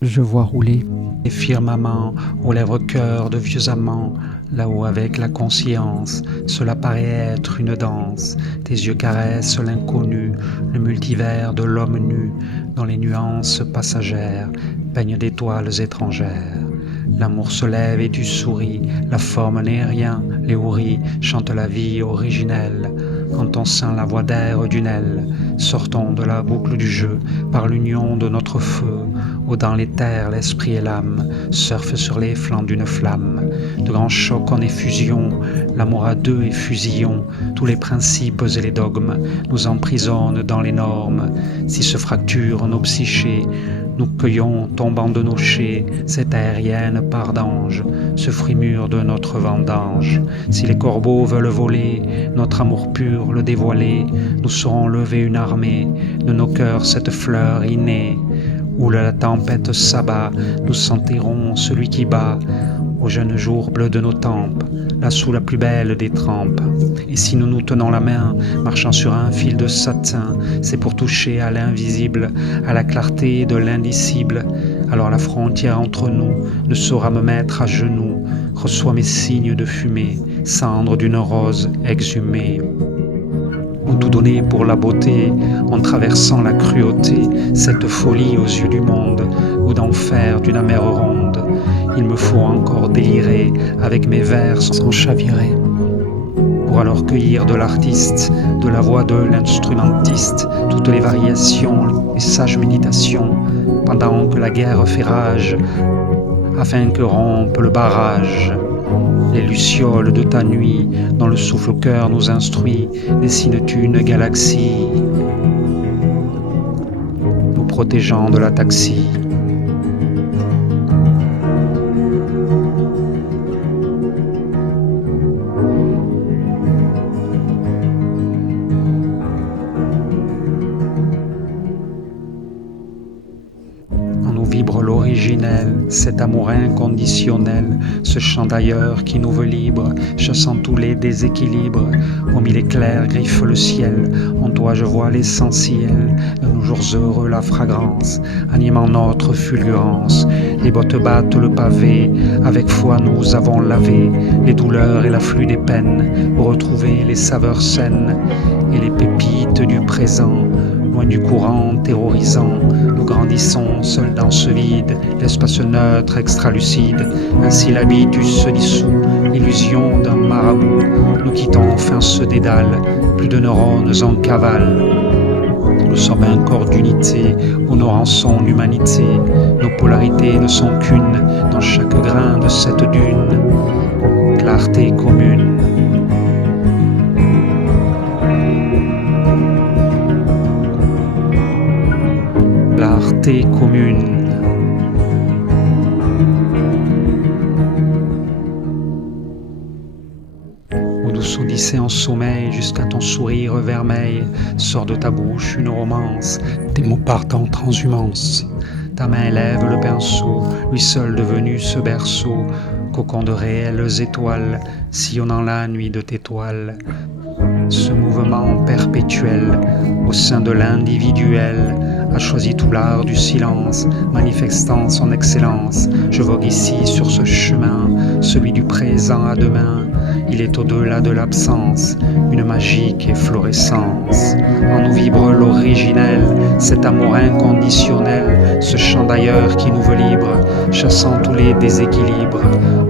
Je vois rouler les firmaments aux lèvres cœurs de vieux amants, là-haut avec la conscience, cela paraît être une danse. Tes yeux caressent l'inconnu, le multivers de l'homme nu, dans les nuances passagères, peignent d'étoiles étrangères. L'amour se lève et tu souris, la forme n'est rien, les houris chantent la vie originelle. En ton sein la voix d'air d'une aile, sortons de la boucle du jeu, par l'union de notre feu, où dans les terres l'esprit et l'âme surfent sur les flancs d'une flamme. De grands chocs en effusion, l'amour à deux est fusillon, tous les principes et les dogmes nous emprisonnent dans les normes. Si se fracturent nos psychés, nous cueillons, tombant de nos chais, cette aérienne part d'ange, ce fruit mûr de notre vendange. Si les corbeaux veulent voler, notre amour pur le dévoiler, nous saurons lever une armée de nos cœurs, cette fleur innée. Où la tempête s'abat, nous sentirons celui qui bat au jeune jour bleu de nos tempes, là sous la plus belle des trempes. Et si nous nous tenons la main, marchant sur un fil de satin, c'est pour toucher à l'invisible, à la clarté de l'indicible. Alors la frontière entre nous ne saura me mettre à genoux. Reçois mes signes de fumée, cendre d'une rose exhumée. Ou tout donner pour la beauté, en traversant la cruauté, cette folie aux yeux du monde, ou d'en faire d'une amère ronde. Il me faut encore délirer, avec mes vers sans chavirer, pour alors cueillir de l'artiste, de la voix de l'instrumentiste, toutes les variations, les sages méditations, pendant que la guerre fait rage, afin que rompe le barrage. Les lucioles de ta nuit, dans le souffle au cœur nous instruit, dessinent une galaxie, nous protégeant de la taxie. En nous vibre l'originel, cet amour inconditionnel, ce chant d'ailleurs qui nous veut libres, chassant tous les déséquilibres. Au mille éclairs griffe le ciel, en toi je vois l'essentiel de nos jours heureux, la fragrance, animant notre fulgurance. Les bottes battent le pavé, avec foi nous avons lavé les douleurs et l'afflux des peines, pour retrouver les saveurs saines et les pépites du présent. Loin du courant terrorisant, nous grandissons seuls dans ce vide, l'espace neutre extralucide. Ainsi l'habitus se dissout, illusion d'un marabout. Nous quittons enfin ce dédale, plus de neurones en cavale. Nous sommes un corps d'unité, honorant son humanité. Nos polarités ne sont qu'une, dans chaque grain de cette dune. Clarté commune. Clarté commune. Ô douce Odyssée en sommeil, jusqu'à ton sourire vermeil, sort de ta bouche une romance, tes mots partent en transhumance. Ta main élève le pinceau, lui seul devenu ce berceau, cocon de réelles étoiles, sillonnant la nuit de tes toiles. Ce mouvement perpétuel au sein de l'individuel a choisi tout l'art du silence, manifestant son excellence. Je vogue ici sur ce chemin, celui du présent à demain. Il est au-delà de l'absence, une magique efflorescence. En nous vibre l'originel, cet amour inconditionnel, ce chant d'ailleurs qui nous veut libres, chassant tous les déséquilibres.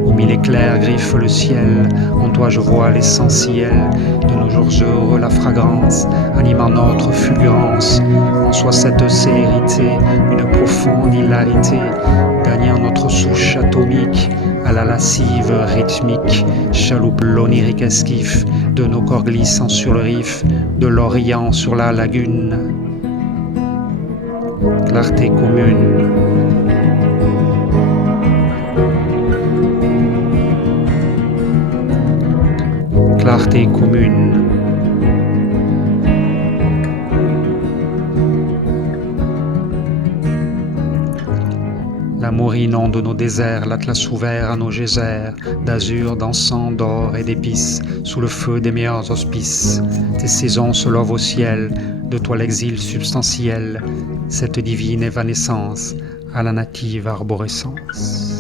Au mille éclairs griffe le ciel, en toi je vois l'essentiel de nos jours heureux, la fragrance, animant notre fulgurance. En soi cette célérité, une profonde hilarité, gagnant notre souche atomique à la lascive rythmique, chaloupe l'onirique esquif de nos corps glissant sur le riff, de l'Orient sur la lagune. Clarté commune. Clarté commune. L'amour inonde nos déserts, l'atlas ouvert à nos geysers, d'azur, d'encens, d'or et d'épices, sous le feu des meilleurs auspices. Tes saisons se lovent au ciel, de toi l'exil substantiel, cette divine évanescence, à la native arborescence.